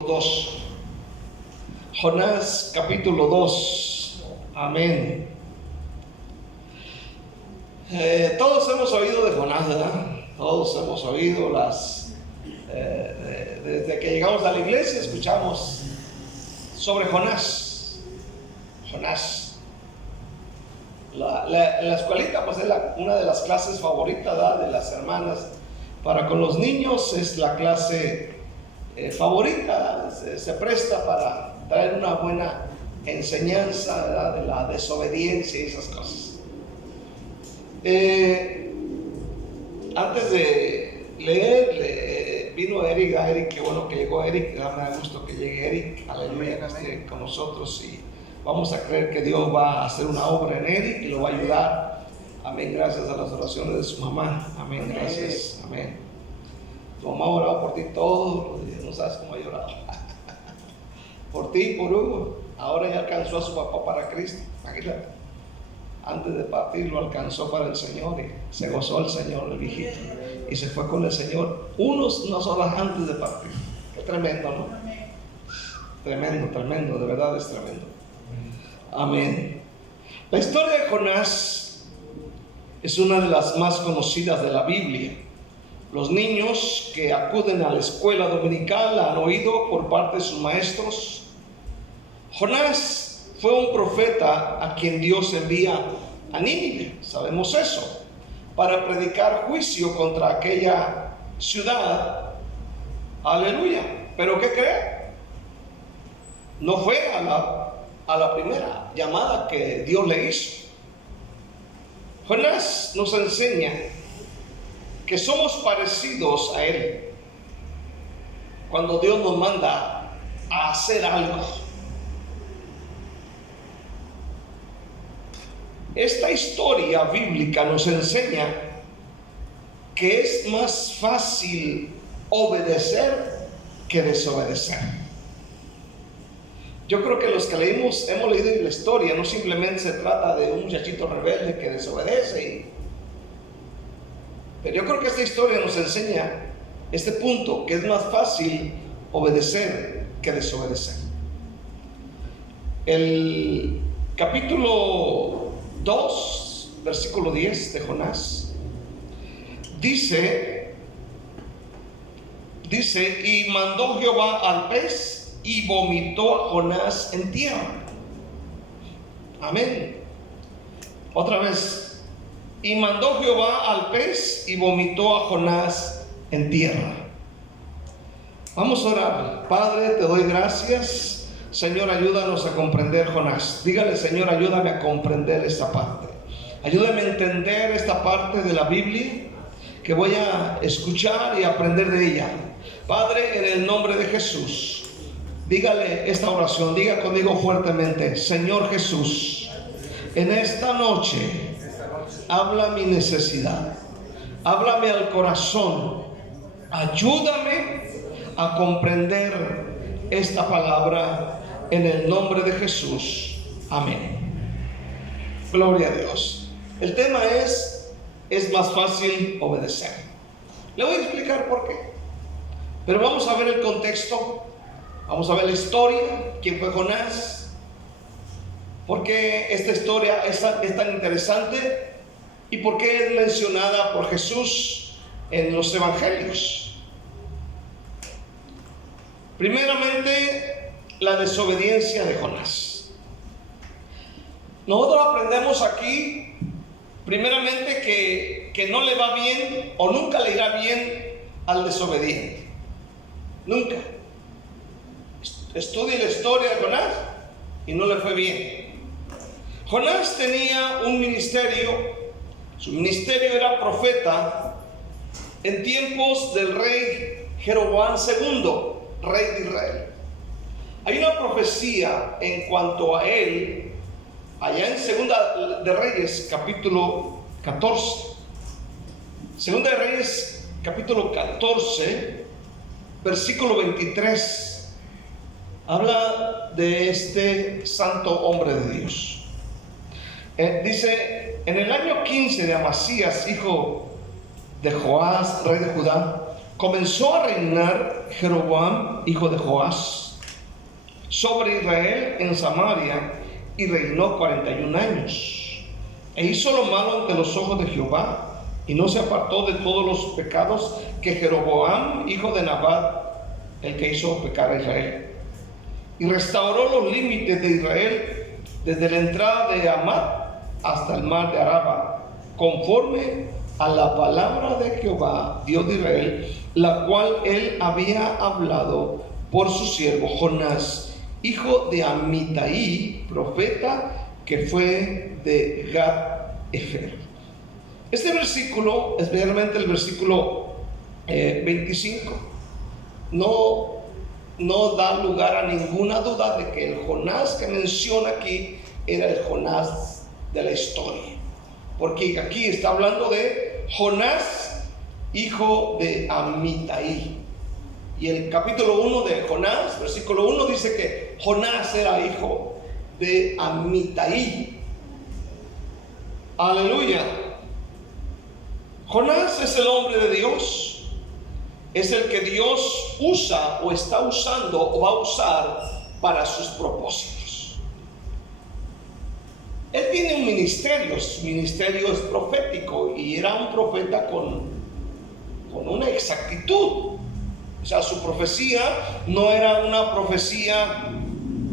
2. Jonás capítulo 2. Amén. Todos hemos oído de Jonás, ¿verdad? Todos hemos oído desde que llegamos a la iglesia escuchamos sobre Jonás. Jonás. La escuelita pues es una de las clases favoritas, ¿verdad?, de las hermanas. Para con los niños es la clase favorita, se presta para traer una buena enseñanza, ¿verdad?, de la desobediencia y esas cosas. Antes de leer, vino Eric, qué bueno que llegó Eric, me da gusto que llegue Eric, aleluya, que esté con nosotros, y vamos a creer que Dios va a hacer una obra en Eric y lo va a ayudar. Amén, gracias a las oraciones de su mamá, amén, gracias, amén. Tu mamá ha orado por ti todos los días, no sabes cómo ha llorado. Por ti y por Hugo. Ahora ya alcanzó a su papá para Cristo, imagínate. Antes de partir lo alcanzó para el Señor y se gozó el Señor, el viejito, y se fue con el Señor unas horas antes de partir. Qué tremendo, ¿no? Tremendo, de verdad es tremendo. Amén. La historia de Jonás es una de las más conocidas de la Biblia. Los niños que acuden a la escuela dominical la han oído por parte de sus maestros. Jonás fue un profeta a quien Dios envía a Nínive, sabemos eso, para predicar juicio contra aquella ciudad. Aleluya. ¿Pero qué cree? No fue a la primera llamada que Dios le hizo. Jonás nos enseña que somos parecidos a Él cuando Dios nos manda a hacer algo. Esta historia bíblica nos enseña que es más fácil obedecer que desobedecer. Yo creo que los que hemos leído la historia, no simplemente se trata de un muchachito rebelde que desobedece, pero yo creo que esta historia nos enseña este punto, que es más fácil obedecer que desobedecer. El capítulo 2, versículo 10 de Jonás, dice, y mandó Jehová al pez y vomitó a Jonás en tierra. Amén. Otra vez. Y mandó Jehová al pez y vomitó a Jonás en tierra. Vamos a orar. Padre, te doy gracias. Señor, ayúdanos a comprender Jonás. Dígale: Señor, ayúdame a comprender esta parte. Ayúdame a entender esta parte de la Biblia que voy a escuchar y aprender de ella. Padre, en el nombre de Jesús, dígale esta oración. Diga conmigo fuertemente: Señor Jesús, en esta noche habla mi necesidad, háblame al corazón, ayúdame a comprender esta palabra en el nombre de Jesús, amén. Gloria a Dios. El tema es más fácil obedecer. Le voy a explicar por qué, pero vamos a ver el contexto, vamos a ver la historia, quién fue Jonás, por qué esta historia es tan interesante y por qué es mencionada por Jesús en los evangelios. Primeramente, la desobediencia de Jonás. Nosotros aprendemos aquí, primeramente, que no le va bien o nunca le irá bien al desobediente. Nunca. Estudie la historia de Jonás y no le fue bien. Jonás tenía un ministerio. Su ministerio era profeta en tiempos del rey Jeroboam II, rey de Israel. Hay una profecía en cuanto a él, allá en Segunda de Reyes, capítulo 14. Segunda de Reyes, capítulo 14, versículo 23. Habla de este santo hombre de Dios. Dice: en el año 15 de Amasías, hijo de Joás, rey de Judá, comenzó a reinar Jeroboam, hijo de Joás, sobre Israel en Samaria, y reinó 41 años. E hizo lo malo ante los ojos de Jehová, y no se apartó de todos los pecados que Jeroboam, hijo de Nabat, el que hizo pecar a Israel. Y restauró los límites de Israel desde la entrada de Hamat hasta el mar de Araba, conforme a la palabra de Jehová, Dios de Israel, la cual él había hablado por su siervo Jonás, hijo de Amitai, profeta, que fue de Gat-Efer. Este versículo es realmente el versículo 25. No da lugar a ninguna duda de que el Jonás que menciona aquí era el Jonás de la historia, porque aquí está hablando de Jonás, hijo de Amitai. Y el capítulo 1 de Jonás, versículo 1, dice que Jonás era hijo de Amitai. Aleluya. Jonás es el hombre de Dios. Es el que Dios usa o está usando o va a usar para sus propósitos. Él tiene un ministerio, su ministerio es profético, y era un profeta con una exactitud. O sea, su profecía no era una profecía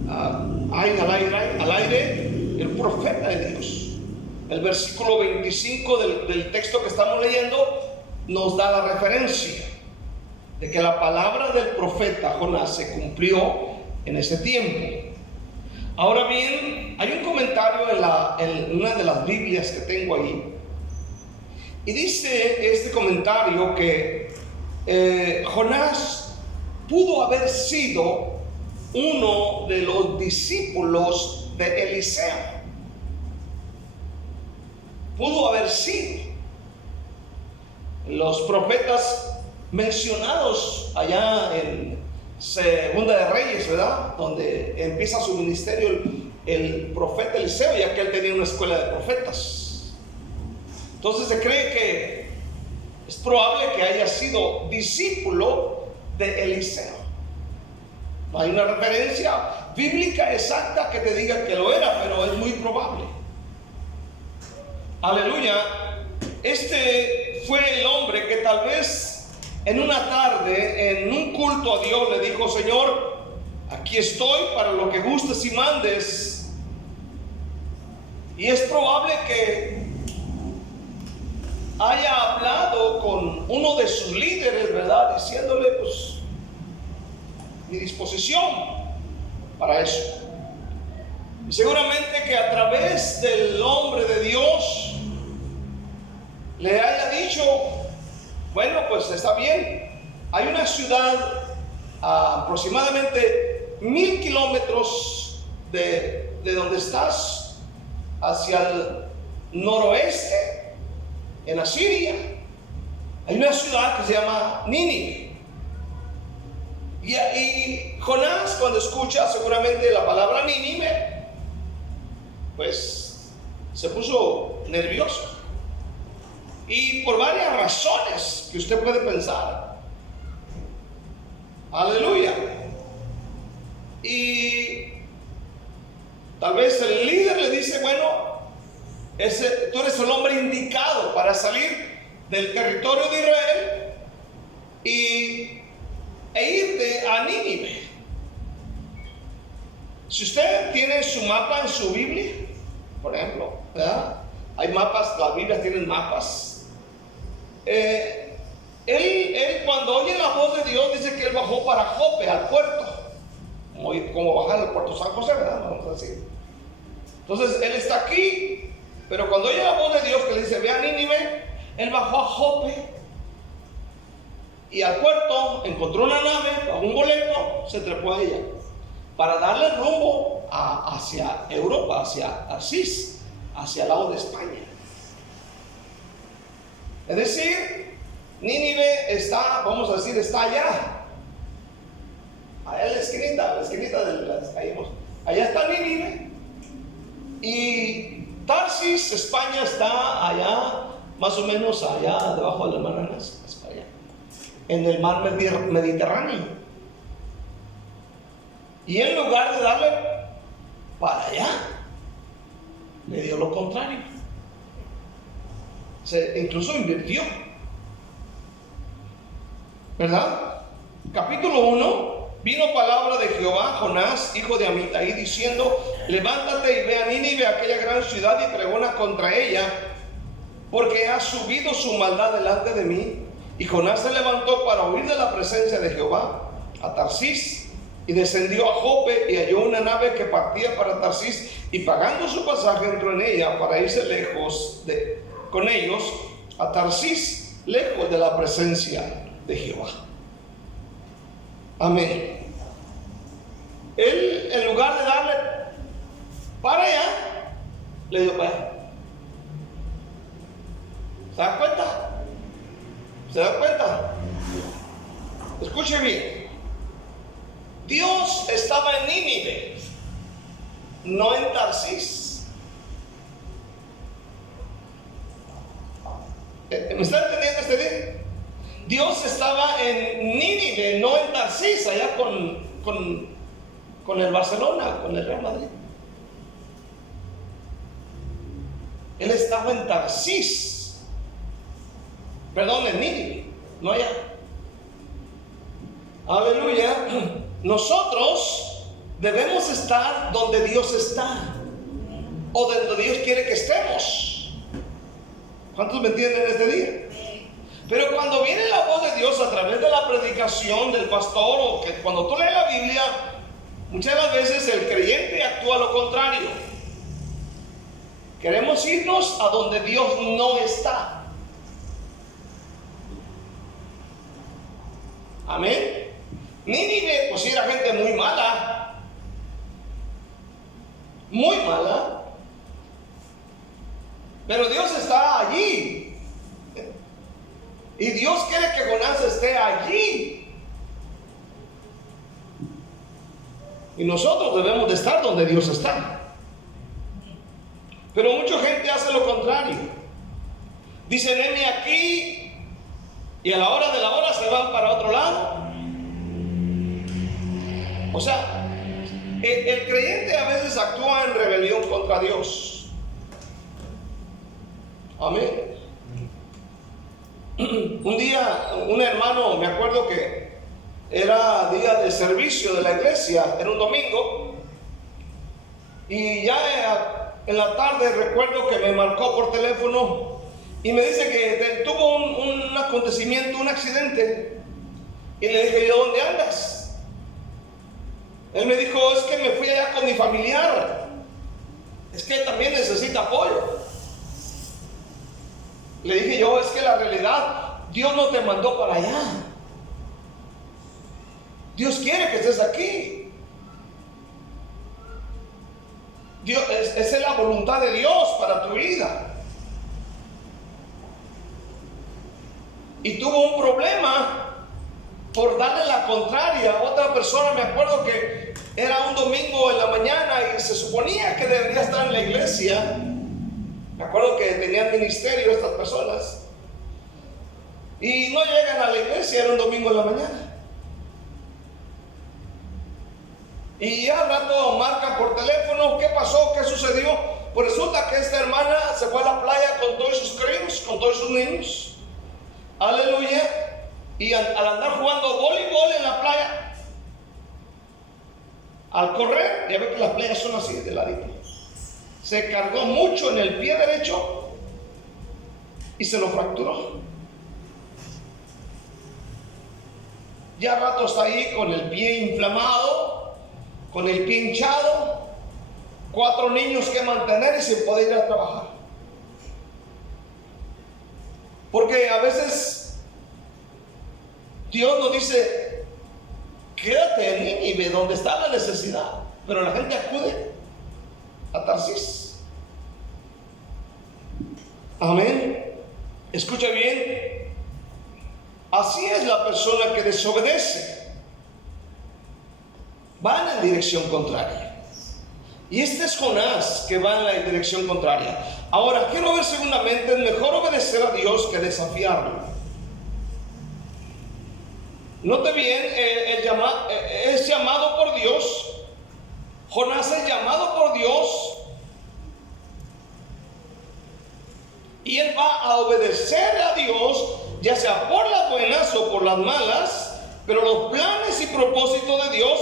al aire, el profeta de Dios. El versículo 25 del texto que estamos leyendo nos da la referencia de que la palabra del profeta Jonás se cumplió en ese tiempo. Ahora bien, hay un comentario en una de las Biblias que tengo ahí, y dice este comentario que Jonás pudo haber sido uno de los discípulos de Eliseo. Pudo haber sido. Los profetas mencionados allá en Segunda de Reyes, ¿verdad?, donde empieza su ministerio el profeta Eliseo, ya que él tenía una escuela de profetas. Entonces se cree que es probable que haya sido discípulo de Eliseo. No hay una referencia bíblica exacta que te diga que lo era, pero es muy probable. Aleluya. Este fue el hombre que tal vez en una tarde, en un culto a Dios, le dijo: Señor, aquí estoy para lo que gustes y mandes. Y es probable que haya hablado con uno de sus líderes, ¿verdad?, diciéndole: pues, mi disposición para eso. Y seguramente que a través del hombre de Dios le haya dicho: bueno, pues está bien, hay una ciudad a aproximadamente 1000 kilómetros de donde estás, hacia el noroeste, en Asiria. Hay una ciudad que se llama Nínive. Y Jonás, cuando escucha seguramente la palabra Nínive, pues se puso nervioso. Y por varias razones que usted puede pensar. Aleluya. Y tal vez el líder le dice: bueno, tú eres el hombre indicado para salir del territorio de Israel e irte a Nínive. Si usted tiene su mapa en su Biblia, por ejemplo, ¿verdad?, hay mapas, las Biblias tienen mapas. Él cuando oye la voz de Dios, dice que él bajó para Jope, al puerto, como bajar al puerto San José, ¿verdad? Vamos a decir. Entonces él está aquí, pero cuando oye la voz de Dios que le dice: ve a Nínive, él bajó a Jope, y al puerto encontró una nave, pagó un boleto, se trepó a ella para darle rumbo hacia Europa, hacia Asís, hacia el lado de España. Es decir, Nínive está, vamos a decir, está allá en la esquinita de las caímos. Allá está Nínive. Y Tarsis, España, está allá, más o menos allá debajo de las Marianas, allá. en el mar Mediterráneo. Y en lugar de darle para allá, le dio lo contrario. Incluso invirtió, ¿verdad? Capítulo 1. Vino palabra de Jehová a Jonás, hijo de Amitai, diciendo: levántate y ve a Nínive, aquella gran ciudad, y pregona contra ella, porque ha subido su maldad delante de mí. Y Jonás se levantó para huir de la presencia de Jehová a Tarsís, y descendió a Jope, y halló una nave que partía para Tarsís, y pagando su pasaje entró en ella para irse lejos con ellos a Tarsís, lejos de la presencia de Jehová. Amén. Él, en lugar de darle para allá, le dio para allá. ¿Se da cuenta? ¿Se da cuenta? Escuche bien. Dios estaba en Nínive, no en Tarsís. ¿Me está entendiendo este día? Dios estaba en Nínive, no en Tarsís, allá con el Barcelona, con el Real Madrid. Él estaba en Tarsís, perdón, en Nínive, no allá. Aleluya. Nosotros debemos estar donde Dios está, o donde Dios quiere que estemos. ¿Cuántos me entienden este día? Pero cuando viene la voz de Dios a través de la predicación del pastor, o que cuando tú lees la Biblia, muchas de las veces el creyente actúa lo contrario. Queremos irnos a donde Dios no está. Amén. Nínive, pues era gente muy mala, muy mala, pero Dios está allí. Y Dios quiere que Jonás esté allí. Y nosotros debemos de estar donde Dios está. Pero mucha gente hace lo contrario. Dicen: heme aquí, y a la hora de la hora se van para otro lado. O sea, el creyente a veces actúa en rebelión contra Dios. Amén. Un día, un hermano, me acuerdo que era día de servicio de la iglesia, era un domingo, y ya en la tarde recuerdo que me marcó por teléfono y me dice que tuvo un acontecimiento, un accidente, y le dije: ¿yo dónde andas? Él me dijo: es que me fui allá con mi familiar, es que también necesita apoyo. Le dije yo: es que la realidad, Dios no te mandó para allá. Dios quiere que estés aquí. Esa es la voluntad de Dios para tu vida. Y tuvo un problema por darle la contraria a otra persona. Me acuerdo que era un domingo en la mañana y se suponía que debería estar en la iglesia. Me acuerdo que tenían ministerio estas personas y no llegan a la iglesia, era un domingo en la mañana. Y ya al rato marcan por teléfono: ¿qué pasó? ¿Qué sucedió? Pues resulta que esta hermana se fue a la playa con todos sus críos, con todos sus niños. Aleluya. Y al andar jugando voleibol en la playa, al correr, ya ve que las playas son así de ladito, se cargó mucho en el pie derecho y se lo fracturó. Ya a rato está ahí con el pie inflamado, con el pie hinchado, 4 niños que mantener y sin poder ir a trabajar. Porque a veces Dios nos dice: quédate en Nínive, donde está la necesidad, pero la gente acude a Tarsís. Amén. Escucha bien. Así es la persona que desobedece. Van en dirección contraria. Y este es Jonás, que va en la dirección contraria. Ahora, quiero ver segundamente: es mejor obedecer a Dios que desafiarlo. Note bien, es llamado por Dios. Jonás es llamado por Dios. Y él va a obedecer a Dios, ya sea por las buenas o por las malas, pero los planes y propósitos de Dios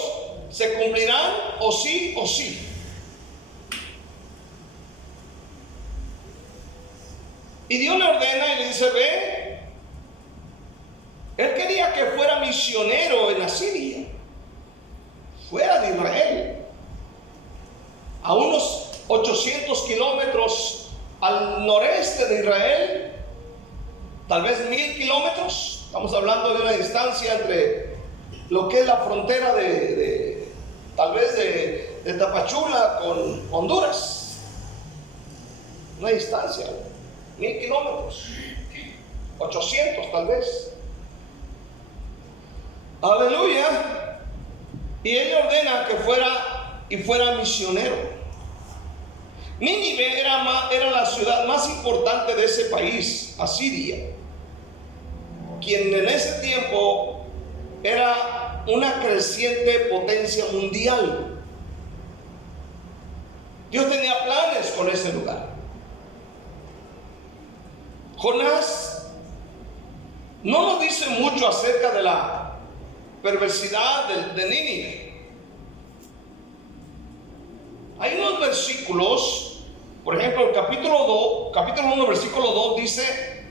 se cumplirán o sí o sí. Y Dios le ordena y le dice: ve. Él quería que fuera misionero en Asiria, fuera de Israel, a unos 800 kilómetros al noreste de Israel, tal vez 1000 kilómetros. Estamos hablando de una distancia entre lo que es la frontera tal vez de Tapachula con Honduras. Una distancia, 1000 kilómetros, 800 tal vez. Aleluya. Y él ordena que fuera misionero. Nínive era la ciudad más importante de ese país, Asiria, quien en ese tiempo era una creciente potencia mundial. Dios tenía planes con ese lugar. Jonás no nos dice mucho acerca de la perversidad de Nínive. Hay unos versículos, por ejemplo, el capítulo 1, versículo 2 dice: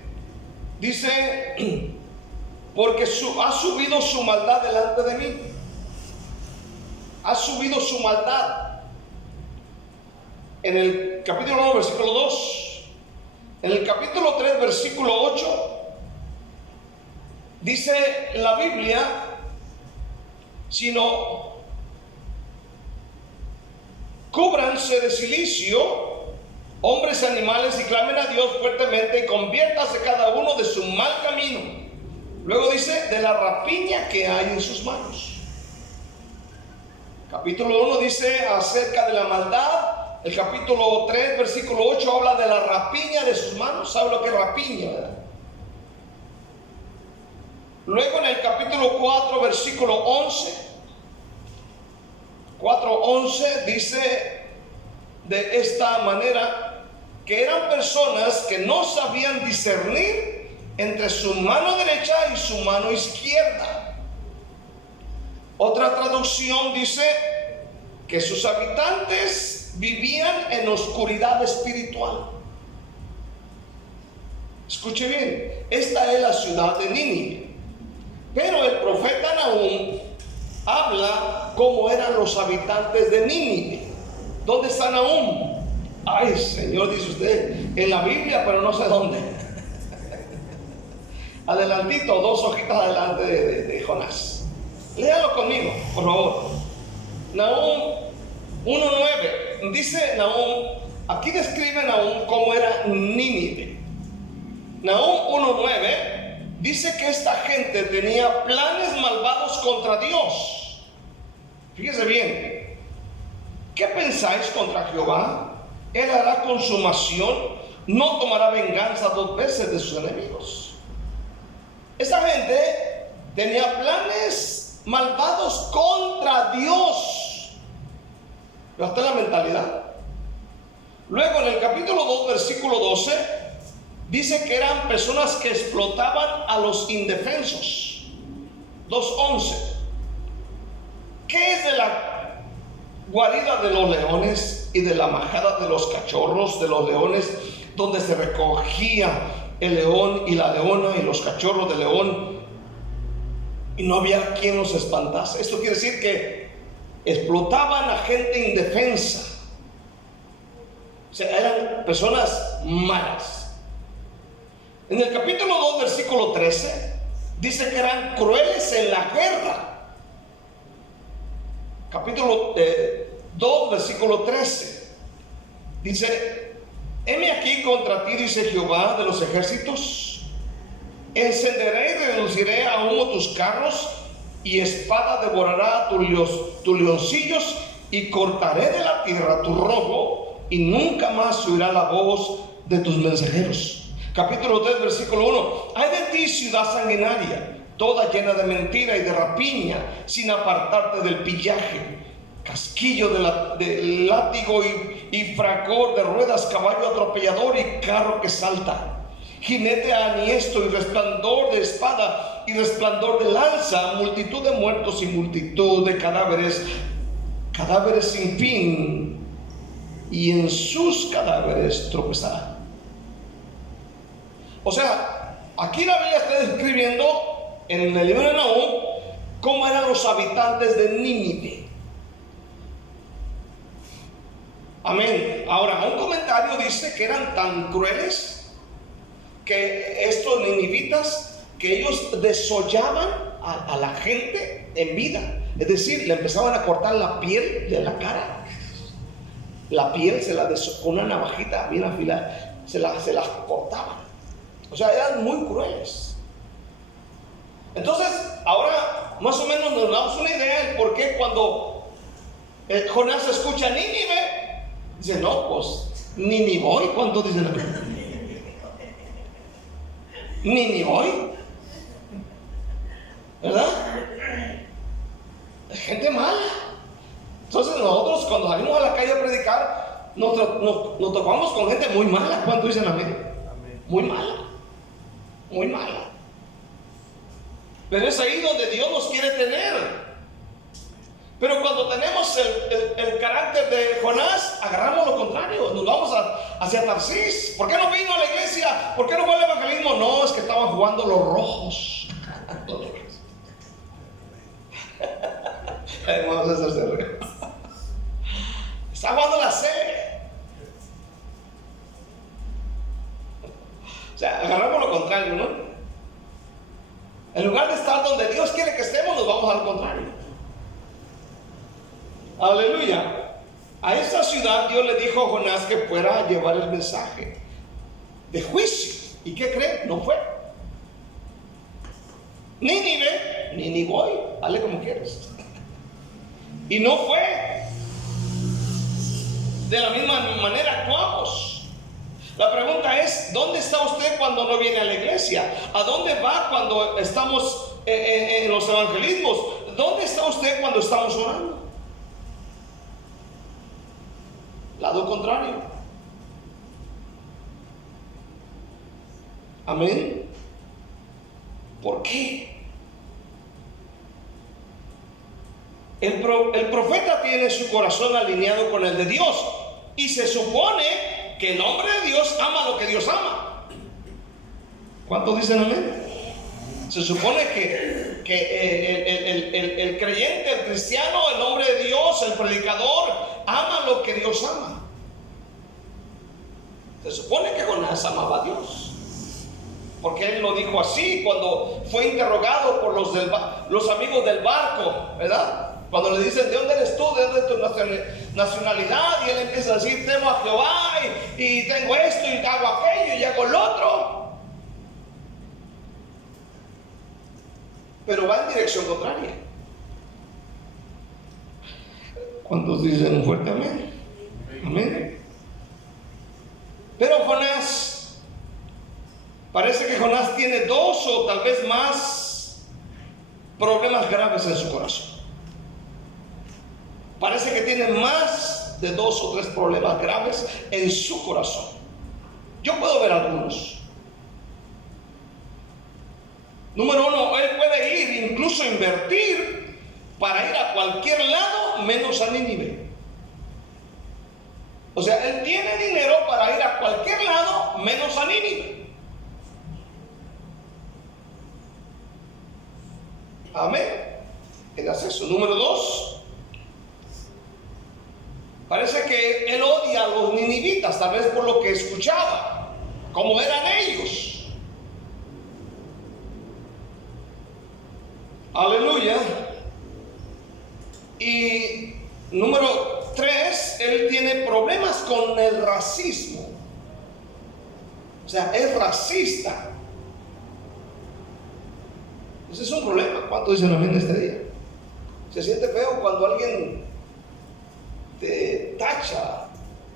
porque ha subido su maldad delante de mí. Ha subido su maldad. En el capítulo 1, versículo 2. En el capítulo 3, versículo 8, dice la Biblia: sino cúbranse de cilicio, hombres y animales, y clamen a Dios fuertemente, y conviértase cada uno de su mal camino. Luego dice: de la rapiña que hay en sus manos. Capítulo 1 dice acerca de la maldad. El capítulo 3, versículo 8 habla de la rapiña de sus manos. ¿Sabe lo que es rapiña, verdad? Luego en el capítulo 4, versículo 11, 4:11 dice de esta manera: que eran personas que no sabían discernir entre su mano derecha y su mano izquierda. Otra traducción dice que sus habitantes vivían en oscuridad espiritual. Escuche bien, esta es la ciudad de Nínive. Pero el profeta Nahum habla cómo eran los habitantes de Nínive. ¿Dónde está Nahum? Ay, Señor, dice usted, en la Biblia, pero no sé dónde. Adelantito, 2 hojitas adelante de Jonás. Léalo conmigo, por favor. Nahum 1:9. Dice Nahum, aquí describe Nahum cómo era Nínive. Nahum 1:9 dice que esta gente tenía planes malvados contra Dios. Fíjese bien. ¿Qué pensáis contra Jehová? Él hará consumación, no tomará venganza 2 veces de sus enemigos. Esta gente tenía planes malvados contra Dios. ¿Pero está la mentalidad? Luego en el capítulo 2, versículo 12, dice que eran personas que explotaban a los indefensos. 2:11. ¿Qué es de la guarida de los leones y de la majada de los cachorros de los leones, donde se recogía el león y la leona y los cachorros de león, y no había quien los espantase? Esto quiere decir que explotaban a gente indefensa. O sea, eran personas malas. En el capítulo 2, versículo 13, dice que eran crueles en la guerra. Capítulo 2, versículo 13, dice: heme aquí contra ti, dice Jehová de los ejércitos, encenderé y reduciré a humo tus carros, y espada devorará tus leoncillos, y cortaré de la tierra tu robo, y nunca más se oirá la voz de tus mensajeros. Capítulo 3, versículo 1: ay de ti, ciudad sanguinaria, toda llena de mentira y de rapiña, sin apartarte del pillaje, casquillo de látigo y fragor de ruedas, caballo atropellador y carro que salta, jinete aniesto y resplandor de espada y resplandor de lanza, multitud de muertos y multitud de cadáveres, cadáveres sin fin, y en sus cadáveres tropezarán. O sea, aquí la Biblia está describiendo en el libro de Nahum cómo eran los habitantes de Nínive. Amén. Ahora, un comentario dice que eran tan crueles que estos ninivitas, que ellos desollaban a la gente en vida. Es decir, le empezaban a cortar la piel de la cara. La piel con una navajita bien afilada se las cortaban. O sea, eran muy crueles. Entonces, ahora más o menos nos damos una idea del por qué cuando Jonás escucha Nínive, dice, no, pues, ni voy. ¿Cuántos dicen? Ni voy. ¿Verdad? Es gente mala. Entonces nosotros cuando salimos a la calle a predicar, nos topamos con gente muy mala. ¿Cuántos dicen amén? Muy mala. Muy mala. Pero es ahí donde Dios nos quiere tener. Pero cuando tenemos el carácter de Jonás, agarramos lo contrario, nos vamos hacia Tarsis. ¿Por qué no vino a la iglesia? ¿Por qué no fue al evangelismo? No, es que estaban jugando los rojos. Vamos a hacer. Está jugando la serie. O sea, agarramos lo contrario, ¿no? En lugar de estar donde Dios quiere que estemos, nos vamos al contrario. Aleluya. A esta ciudad Dios le dijo a Jonás que fuera a llevar el mensaje de juicio. ¿Y qué cree? No fue. Nínive, ni voy, dale como quieres. Y no fue. De la misma manera actuamos. La pregunta es, ¿dónde está usted cuando no viene a la iglesia? ¿A dónde va cuando estamos en los evangelismos? ¿Dónde está usted cuando estamos orando? Lado contrario. Amén. ¿Por qué? El profeta tiene su corazón alineado con el de Dios, y se supone que el hombre de Dios ama lo que Dios ama. ¿Cuántos dicen amén? Se supone que el creyente, el cristiano, el hombre de Dios, el predicador, ama lo que Dios ama. Se supone que Jonás amaba a Dios, porque él lo dijo así cuando fue interrogado por los amigos del barco, ¿verdad? Cuando le dicen, ¿de dónde eres tú? ¿De dónde es tu nacionalidad? Y él empieza a decir, temo a Jehová y tengo esto y hago aquello y hago lo otro. Pero va en dirección contraria. ¿Cuántos dicen un fuerte amén? Amén. Pero Jonás, parece que Jonás tiene dos o tal vez más problemas graves en su corazón. Parece que tiene más de 2 o 3 problemas graves en su corazón. Yo puedo ver algunos. Número 1, él puede ir, incluso invertir, para ir a cualquier lado menos a Nínive. O sea, él tiene dinero para ir a cualquier lado menos a Nínive. Amén. Él hace eso. Número 2, parece que él odia a los ninivitas, tal vez por lo que escuchaba, como eran ellos. Aleluya. Y número 3, él tiene problemas con el racismo. O sea, es racista. Ese es un problema. ¿Cuántos dicen amén este día? Se siente feo cuando alguien te tacha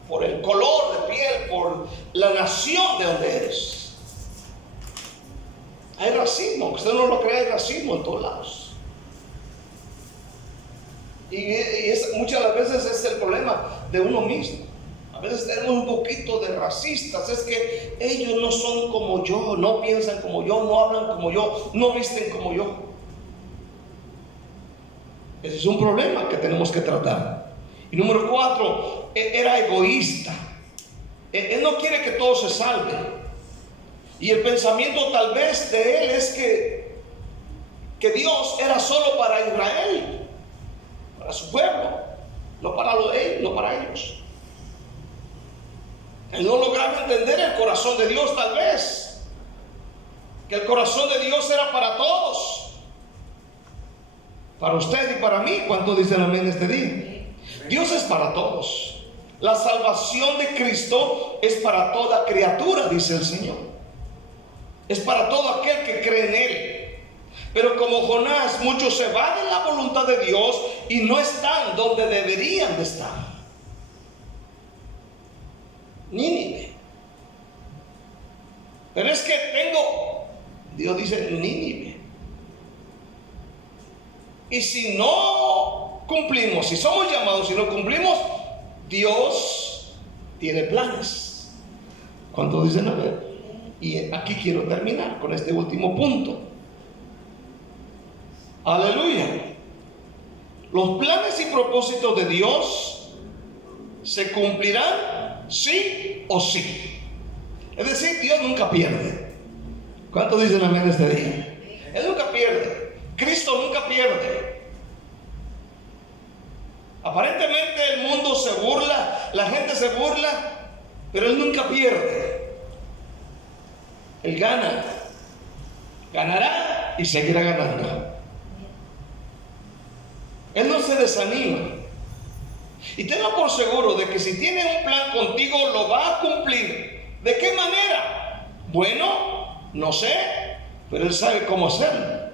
por el color de piel, por la nación de donde eres. Hay racismo, aunque usted no lo crea, hay racismo en todos lados. Muchas de las veces es el problema de uno mismo. A veces tenemos un poquito de racistas. Es que ellos no son como yo, no piensan como yo, no hablan como yo, no visten como yo. Ese es un problema que tenemos que tratar. Y número 4, era egoísta. Él no quiere que todos se salven. Y el pensamiento tal vez de él es que Dios era solo para Israel, para su pueblo, no para él, no para ellos. Él no lograba entender el corazón de Dios, tal vez, que el corazón de Dios era para todos, para usted y para mí. ¿Cuánto dicen amén este día? Dios es para todos. La salvación de Cristo es para toda criatura, dice el Señor. Es para todo aquel que cree en Él. Pero como Jonás, muchos se van de la voluntad de Dios y no están donde deberían de estar. Nínive. Pero es que Dios dice Nínive. Y si no cumplimos, si somos llamados y no cumplimos, Dios tiene planes. ¿Cuántos dicen a ver? Y aquí quiero terminar con este último punto. Aleluya. Los planes y propósitos de Dios se cumplirán sí o sí. Es decir, Dios nunca pierde. ¿Cuántos dicen amén este día? Él nunca pierde. Cristo nunca pierde. Aparentemente el mundo se burla, la gente se burla, pero Él nunca pierde. Él gana, ganará y seguirá ganando. Él no se desanima. Y tenga por seguro de que si tiene un plan contigo, lo va a cumplir. ¿De qué manera? Bueno, no sé, pero Él sabe cómo hacerlo.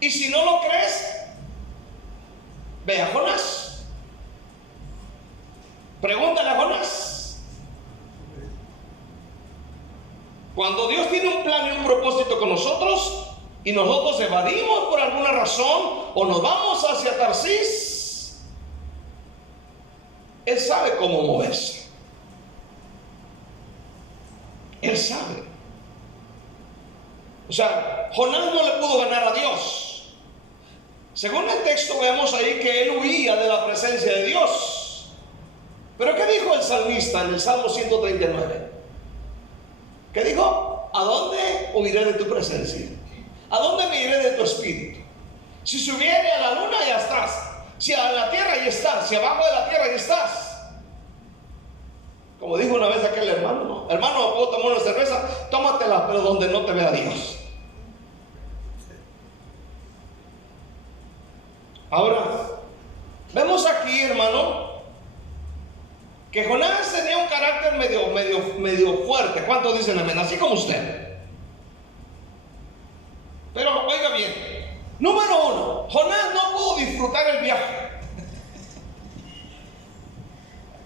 Y si no lo crees, ve a Jonás. Pregúntale a Jonás. Cuando Dios tiene un plan y un propósito con nosotros y nosotros evadimos por alguna razón o nos vamos hacia Tarsis, Él sabe cómo moverse. Él sabe. O sea, Jonás no le pudo ganar a Dios. Según el texto vemos ahí que él huía de la presencia de Dios. Pero ¿qué dijo el salmista en el Salmo 139? ¿Qué dijo? ¿A dónde huiré de tu presencia? ¿A dónde me iré de tu espíritu? Si subiere a la luna, ya estás. Si a la tierra, ya estás. Si abajo de la tierra, ya estás. Como dijo una vez aquel hermano, ¿no? Hermano, ¿puedo tomar una cerveza? Tómatela, pero donde no te vea Dios. Ahora, vemos aquí, hermano, que Jonás tenía un carácter medio fuerte. ¿Cuántos dicen amén? Así como usted. Pero oiga bien, número 1, Jonás no pudo disfrutar el viaje.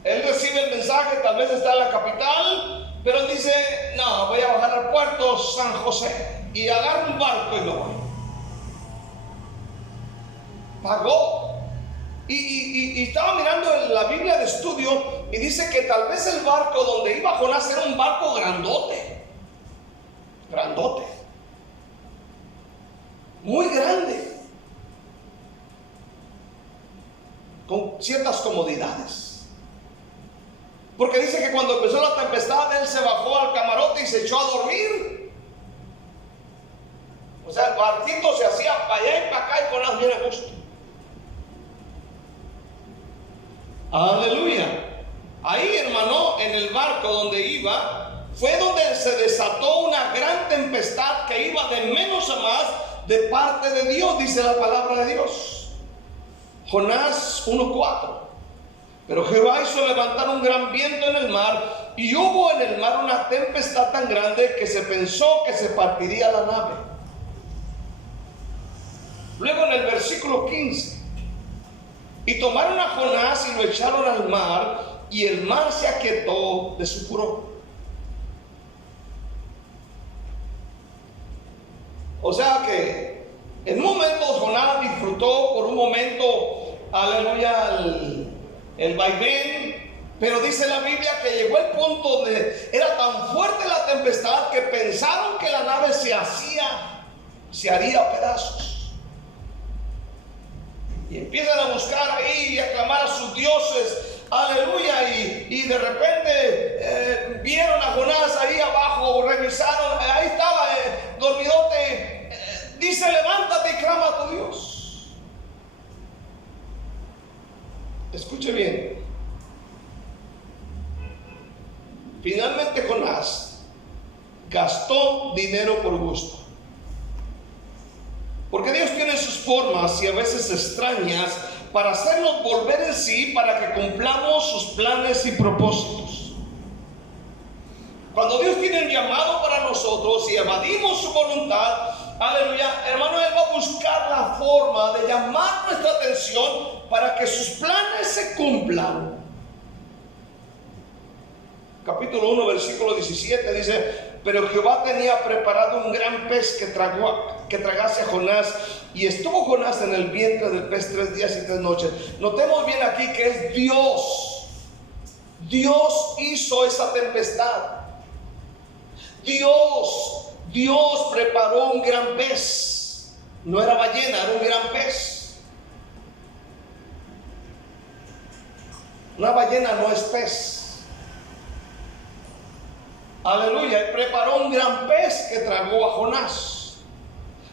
Él recibe el mensaje, tal vez está en la capital, pero él dice, no, voy a bajar al puerto San José y agarro un barco y me voy. Pagó. Y estaba mirando en la Biblia de estudio y dice que tal vez el barco donde iba Jonás era un barco grandote. Grandote. Muy grande. Con ciertas comodidades. Porque dice que cuando empezó la tempestad, él se bajó al camarote y se echó a dormir. O sea, el barquito se hacía para allá y para acá y Jonás bien a gusto. Aleluya. Ahí, hermano, en el barco donde iba, fue donde se desató una gran tempestad que iba de menos a más de parte de Dios, dice la palabra de Dios. Jonás 1:4. Pero Jehová hizo levantar un gran viento en el mar, y hubo en el mar una tempestad tan grande que se pensó que se partiría la nave. Luego en el versículo 15. Y tomaron a Jonás y lo echaron al mar, y el mar se aquietó de su furor. momento, aleluya, el vaivén. Pero dice la Biblia que llegó el punto de, era tan fuerte la tempestad que pensaron que la nave se haría a pedazos. Y empiezan a buscar ahí y a clamar a sus dioses, aleluya, y de repente vieron a Jonás ahí abajo, revisaron, ahí estaba dormidote. Dice: levántate y clama a tu Dios. Escuche bien. Finalmente Jonás gastó dinero por gusto. Porque Dios tiene sus formas y a veces extrañas para hacernos volver en sí, para que cumplamos sus planes y propósitos. Cuando Dios tiene un llamado para nosotros y evadimos su voluntad, aleluya, hermano, Él va a buscar la forma de llamar nuestra atención para que sus planes se cumplan. Capítulo 1, versículo 17 dice: pero Jehová tenía preparado un gran pez que tragase a Jonás, y estuvo Jonás en el vientre del pez 3 días y 3 noches. Notemos bien aquí que es Dios. Dios hizo esa tempestad. Dios preparó un gran pez. No era ballena, era un gran pez. Una ballena no es pez. Aleluya. Él preparó un gran pez que tragó a Jonás.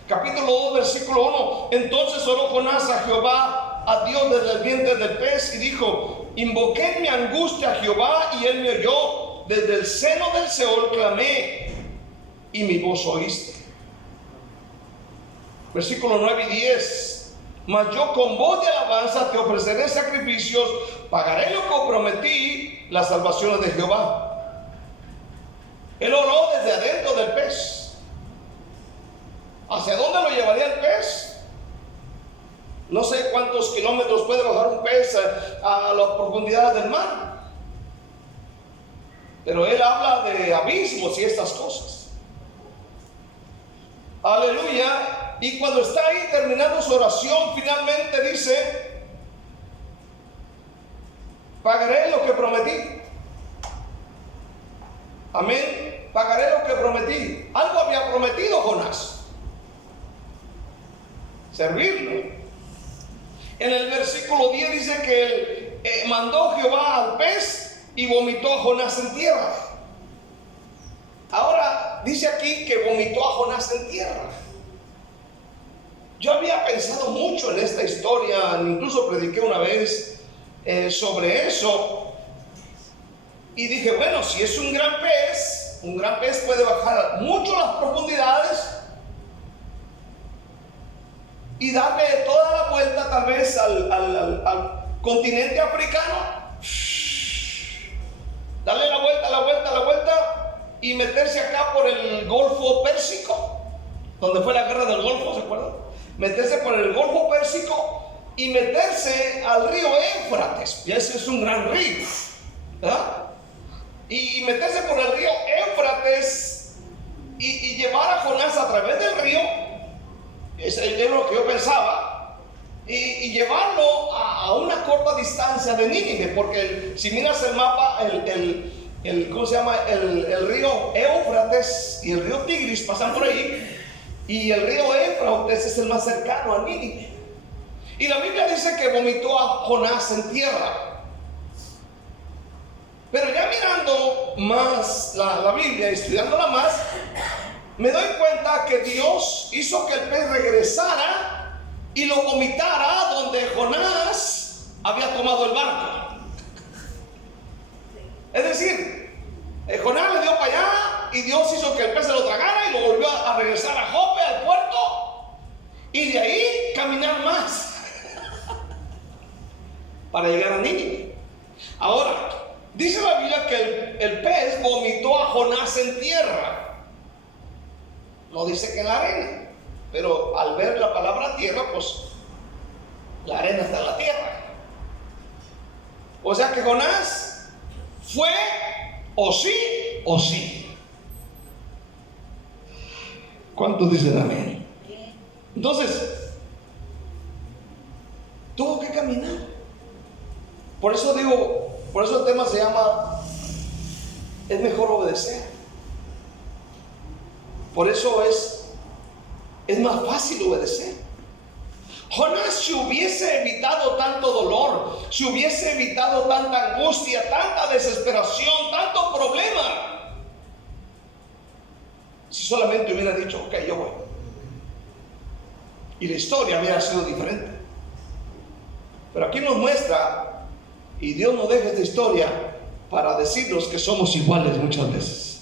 Capítulo 2, versículo 1. Entonces oró Jonás a Jehová, a Dios, desde el vientre del pez, y dijo: invoqué en mi angustia a Jehová, y él me oyó. Desde el seno del Seol clamé, y mi voz oíste. Versículo 9 y 10. Mas yo con voz de alabanza te ofreceré sacrificios, pagaré lo que prometí, las salvaciones de Jehová. Él oró desde adentro del pez. ¿Hacia dónde lo llevaría el pez? No sé cuántos kilómetros puede bajar un pez a las profundidades del mar, pero él habla de abismos y estas cosas. Aleluya. Y cuando está ahí terminando su oración, finalmente dice: pagaré lo que prometí. Amén. Pagaré lo que prometí. Algo había prometido Jonás: servirlo. En el versículo 10 dice que él mandó Jehová al pez y vomitó a Jonás en tierra. Ahora dice aquí que vomitó a Jonás en tierra. Yo había pensado mucho en esta historia, incluso prediqué una vez sobre eso, y dije: bueno, si es un gran pez puede bajar mucho las profundidades y darle toda la vuelta tal vez al continente africano, darle la vuelta y meterse acá por el Golfo Pérsico, donde fue la guerra del Golfo, ¿se acuerdan? Meterse por el Golfo Pérsico y meterse al río Éufrates, y ese es un gran río, ¿verdad? Y meterse por el río Éufrates y llevar a Jonás a través del río. Ese es lo que yo pensaba, y llevarlo a una corta distancia de Nínive, porque si miras el mapa, ¿cómo se llama? El río Éufrates y el río Tigris pasan por ahí, y el río Éufrates es el más cercano a Nínive. Y la Biblia dice que vomitó a Jonás en tierra. Pero ya mirando más la Biblia y estudiándola más, me doy cuenta que Dios hizo que el pez regresara y lo vomitara donde Jonás había tomado el barco. Es decir, Jonás le dio para allá y Dios hizo que el pez se lo tragara y lo volvió a regresar a Jope, al puerto, y de ahí caminar más para llegar a Nínive. Ahora, dice la Biblia que el pez vomitó a Jonás en tierra. No dice que en la arena, pero al ver la palabra tierra, pues la arena está en la tierra. O sea que Jonás fue o sí o sí. ¿Cuántos dicen amén? Entonces, Tuvo que caminar. Por eso digo, por eso el tema se llama es mejor obedecer. Por eso es más fácil obedecer. Jonás si hubiese evitado tanto dolor, si hubiese evitado tanta angustia, tanta desesperación, tanto problema, si solamente hubiera dicho, ok, yo voy, y la historia hubiera sido diferente. Pero aquí nos muestra, y Dios nos deja esta historia para decirnos que somos iguales muchas veces,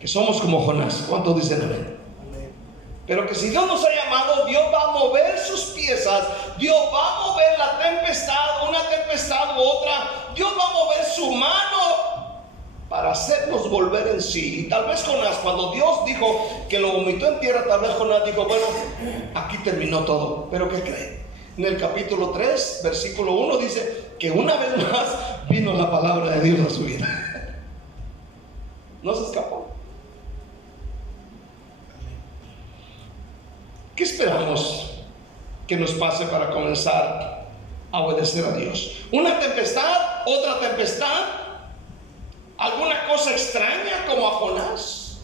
que somos como Jonás. ¿Cuántos dicen amén? Pero que si Dios nos ha llamado, Dios va a mover sus piezas, Dios va a mover la tempestad, una tempestad u otra, Dios va a mover su mano para hacernos volver en sí. Y tal vez Jonás, cuando Dios dijo que lo vomitó en tierra, tal vez Jonás dijo, bueno, aquí terminó todo. Pero ¿qué cree? En el capítulo 3, versículo 1 dice que una vez más vino la palabra de Dios a su vida. No se escapó. ¿Qué esperamos que nos pase para comenzar a obedecer a Dios? ¿Una tempestad? ¿Otra tempestad? ¿Alguna cosa extraña como a Jonás?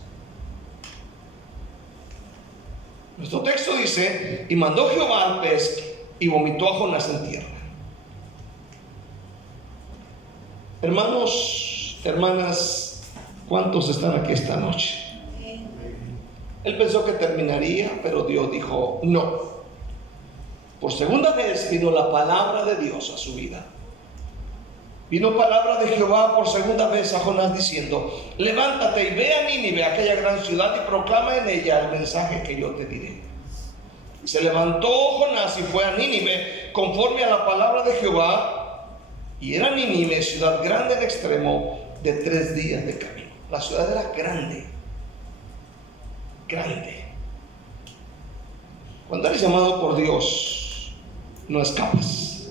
Nuestro texto dice, y mandó Jehová al pez y vomitó a Jonás en tierra. Hermanos, hermanas, ¿cuántos están aquí esta noche? Él pensó que terminaría, pero Dios dijo no. Por segunda vez vino la palabra de Dios a su vida. Vino palabra de Jehová por segunda vez a Jonás diciendo, levántate y ve a Nínive, aquella gran ciudad, y proclama en ella el mensaje que yo te diré. Y se levantó Jonás y fue a Nínive conforme a la palabra de Jehová. Y era Nínive ciudad grande en extremo, de 3 días de camino. La ciudad era grande. Cuando eres llamado por Dios, no escapas.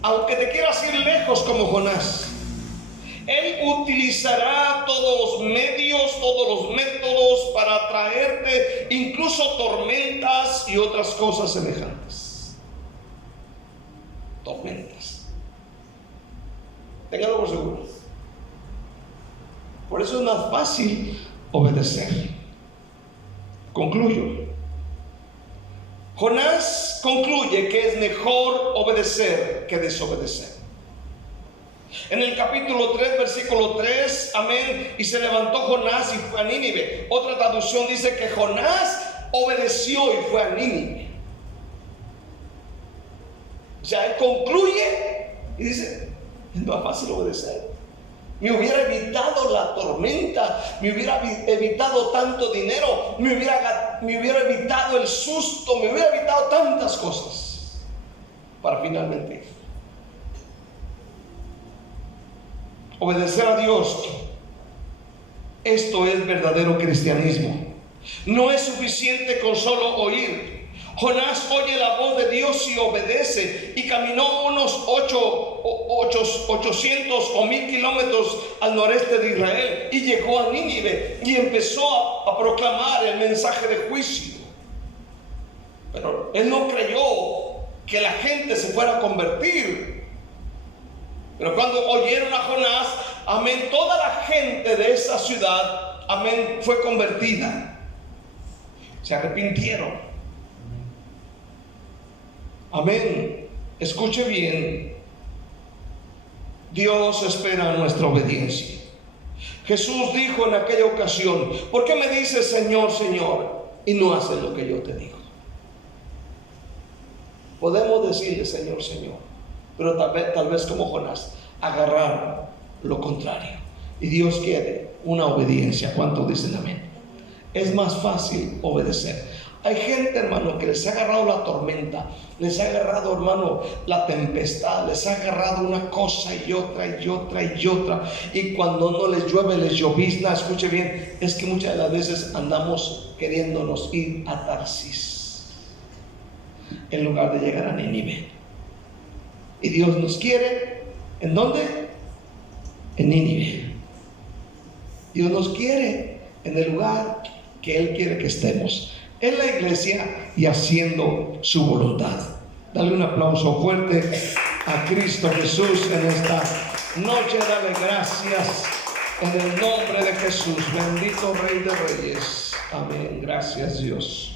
Aunque te quieras ir lejos como Jonás, Él utilizará todos los medios, todos los métodos para traerte incluso tormentas y otras cosas semejantes. Tormentas. Téngalo por seguro. Por eso es más fácil obedecer. Concluyo. Jonás concluye que es mejor obedecer que desobedecer. En el capítulo 3, versículo 3, amén, y se levantó Jonás y fue a Nínive. Otra traducción dice que Jonás obedeció y fue a Nínive. O sea, él concluye y dice, es más fácil obedecer. Me hubiera evitado la tormenta, me hubiera evitado tanto dinero, me hubiera evitado el susto, me hubiera evitado tantas cosas para finalmente ir. Obedecer a Dios, esto es verdadero cristianismo. No es suficiente con solo oír. Jonás oye la voz de Dios y obedece, y caminó unos 800 o 1000 kilómetros al noreste de Israel y llegó a Nínive y empezó a proclamar el mensaje de juicio. Pero él no creyó que la gente se fuera a convertir. Pero cuando oyeron a Jonás, amén, toda la gente de esa ciudad, amén, fue convertida. Se arrepintieron. Amén. Escuche bien. Dios espera nuestra obediencia. Jesús dijo en aquella ocasión, ¿por qué me dices Señor, Señor, y no haces lo que yo te digo? Podemos decirle Señor, Señor, pero tal vez como Jonás, agarrar lo contrario. Y Dios quiere una obediencia. ¿Cuántos dicen amén? Es más fácil obedecer. Hay gente, hermano, que les ha agarrado la tormenta, les ha agarrado, hermano, la tempestad, les ha agarrado una cosa y otra y otra y otra. Y cuando no les llueve, les llovizna. Escuche bien, es que muchas de las veces andamos queriéndonos ir a Tarsis en lugar de llegar a Nínive. Y Dios nos quiere, ¿en dónde? En Nínive. Dios nos quiere en el lugar que Él quiere que estemos, en la iglesia y haciendo su voluntad. Dale un aplauso fuerte a Cristo Jesús en esta noche. Dale gracias en el nombre de Jesús. Bendito Rey de Reyes. Amén. Gracias, Dios.